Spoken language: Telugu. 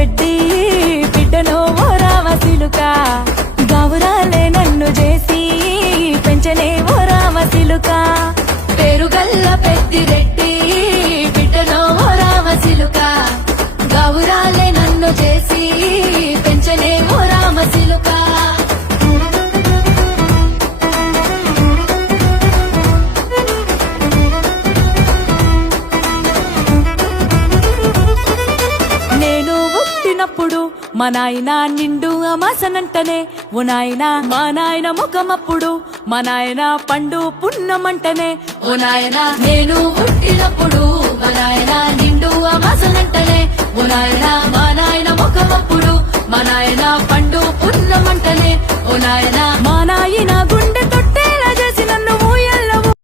పెద్దిరెడ్డి బిడ్డను ఓ రామసిలుక గౌరాలే నన్ను చేసి పెంచనే ఓ రామసిలుక పేరుగల్ల పెద్దిరెడ్డి బిడ్డను ఓ రామసిలుక గౌరాలే నన్ను చేసి పెంచనే ఓ రామసిలుక మా నాయన నిండు అమాసనంటనే ఓ నాయన మా నాయన ముఖమప్పుడు మా నాయన పండు పున్నమంటనే ఓ నాయన నేను పుట్టినప్పుడు మా నాయన నిండు అమాసనంటనే ఓ నాయన మా నాయన ముఖమప్పుడు మా నాయన పండు పున్నమంటనే ఓ నాయన మా నాయన గుండె తొట్టె